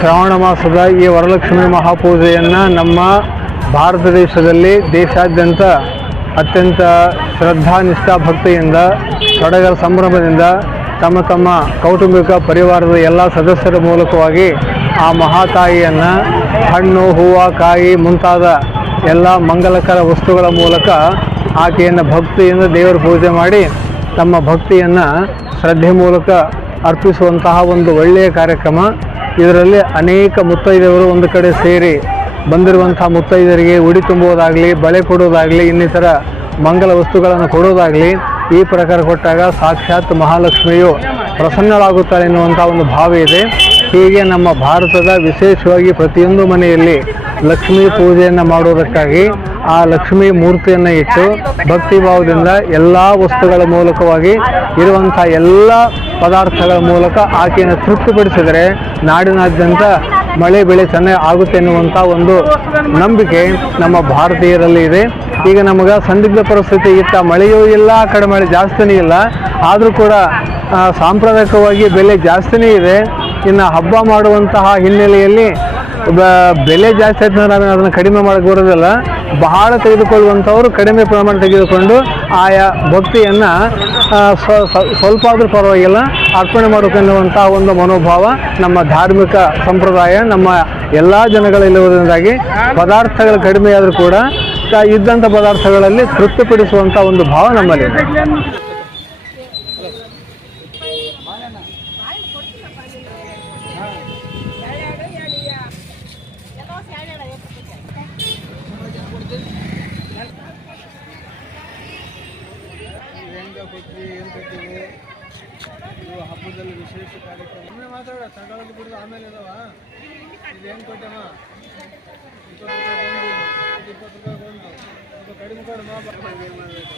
ಶ್ರಾವಣ ಮಾಸದ ಈ ವರಲಕ್ಷ್ಮಿ ಮಹಾಪೂಜೆಯನ್ನು ನಮ್ಮ ಭಾರತ ದೇಶದಲ್ಲಿ ದೇಶಾದ್ಯಂತ ಅತ್ಯಂತ ಶ್ರದ್ಧಾ ನಿಷ್ಠಾ ಭಕ್ತಿಯಿಂದ ಸಡಗರ ಸಂಭ್ರಮದಿಂದ ತಮ್ಮ ತಮ್ಮ ಕೌಟುಂಬಿಕ ಪರಿವಾರದ ಎಲ್ಲ ಸದಸ್ಯರ ಮೂಲಕವಾಗಿ ಆ ಮಹಾತಾಯಿಯನ್ನು ಹಣ್ಣು ಹೂವು ಕಾಯಿ ಮುಂತಾದ ಎಲ್ಲ ಮಂಗಲಕರ ವಸ್ತುಗಳ ಮೂಲಕ ಆಕೆಯನ್ನು ಭಕ್ತಿಯಿಂದ ದೇವರ ಪೂಜೆ ಮಾಡಿ ತಮ್ಮ ಭಕ್ತಿಯನ್ನು ಶ್ರದ್ಧೆ ಮೂಲಕ ಅರ್ಪಿಸುವಂತಹ ಒಂದು ಒಳ್ಳೆಯ ಕಾರ್ಯಕ್ರಮ. ಇದರಲ್ಲಿ ಅನೇಕ ಮುತ್ತೈದೆಯರು ಒಂದು ಕಡೆ ಸೇರಿ ಬಂದಿರುವಂಥ ಮುತ್ತೈದರಿಗೆ ಉಡಿ ತುಂಬುವುದಾಗಲಿ, ಬಳೆ ಕೊಡುವುದಾಗಲಿ, ಇನ್ನಿತರ ಮಂಗಲ ವಸ್ತುಗಳನ್ನು ಕೊಡುವುದಾಗಲಿ ಈ ಪ್ರಕಾರ ಕೊಟ್ಟಾಗ ಸಾಕ್ಷಾತ್ ಮಹಾಲಕ್ಷ್ಮಿಯು ಪ್ರಸನ್ನಳಾಗುತ್ತಾಳೆ ಎನ್ನುವಂಥ ಒಂದು ಭಾವ ಇದೆ. ಹೀಗೆ ನಮ್ಮ ಭಾರತದ ವಿಶೇಷವಾಗಿ ಪ್ರತಿಯೊಂದು ಮನೆಯಲ್ಲಿ ಲಕ್ಷ್ಮೀ ಪೂಜೆಯನ್ನು ಮಾಡುವುದಕ್ಕಾಗಿ ಆ ಲಕ್ಷ್ಮೀ ಮೂರ್ತಿಯನ್ನು ಇಟ್ಟು ಭಕ್ತಿ ಭಾವದಿಂದ ಎಲ್ಲ ವಸ್ತುಗಳ ಮೂಲಕವಾಗಿ ಇರುವಂಥ ಎಲ್ಲ ಪದಾರ್ಥಗಳ ಮೂಲಕ ಆಕೆಯನ್ನು ತೃಪ್ತಿಪಡಿಸಿದರೆ ನಾಡಿನಾದ್ಯಂತ ಮಳೆ ಬೆಳೆ ಚೆನ್ನಾಗಿ ಆಗುತ್ತೆ ಎನ್ನುವಂಥ ಒಂದು ನಂಬಿಕೆ ನಮ್ಮ ಭಾರತೀಯರಲ್ಲಿ ಇದೆ. ಈಗ ನಮಗೆ ಸಂದಿಗ್ಧ ಪರಿಸ್ಥಿತಿ ಇತ್ತ ಮಳೆಯೂ ಇಲ್ಲ, ಆ ಕಡೆ ಮಳೆ ಜಾಸ್ತಿನೇ ಇಲ್ಲ, ಆದರೂ ಕೂಡ ಸಾಂಪ್ರದಾಯಿಕವಾಗಿ ಬೆಲೆ ಜಾಸ್ತಿನೇ ಇದೆ. ಇನ್ನು ಹಬ್ಬ ಮಾಡುವಂತಹ ಹಿನ್ನೆಲೆಯಲ್ಲಿ ಬೆಲೆ ಜಾಸ್ತಿ ಆಯ್ತು ಅಂದರೆ ಅದನ್ನು ಕಡಿಮೆ ಮಾಡೋಕ್ಕೆ ಬರೋದಿಲ್ಲ. ಬಹಳ ತೆಗೆದುಕೊಳ್ಳುವಂಥವರು ಕಡಿಮೆ ಪ್ರಮಾಣ ತೆಗೆದುಕೊಂಡು ಆಯಾ ಭಕ್ತಿಯನ್ನು ಸ್ವಲ್ಪ ಆದರೂ ಪರವಾಗಿಲ್ಲ ಅರ್ಪಣೆ ಮಾಡಬೇಕೆನ್ನುವಂಥ ಒಂದು ಮನೋಭಾವ ನಮ್ಮ ಧಾರ್ಮಿಕ ಸಂಪ್ರದಾಯ ನಮ್ಮ ಎಲ್ಲ ಜನಗಳಲ್ಲಿರುವುದರಿಂದಾಗಿ ಪದಾರ್ಥಗಳು ಕಡಿಮೆ ಆದರೂ ಕೂಡ ಇದ್ದಂಥ ಪದಾರ್ಥಗಳಲ್ಲಿ ತೃಪ್ತಿಪಡಿಸುವಂಥ ಒಂದು ಭಾವ ನಮ್ಮಲ್ಲಿದೆ. ಇದು ಹಬ್ಬದಲ್ಲಿ ವಿಶೇಷ ಕಾರ್ಯಕ್ರಮ. ಒಮ್ಮೆ ಮಾತಾಡ ತಗೊಳ್ಳೋದು ಬಿಡೋದು ಆಮೇಲೆ ಇದಾವ. ಇದು ಏನು ಕೊಟ್ಟೆಮ್ಮ? 20 ರೂಪಾಯಿ ಒಂದು ಸ್ವಲ್ಪ ಕಡಿಮೆ ಕೊಡು. ಏನು ಮಾಡಬೇಕು?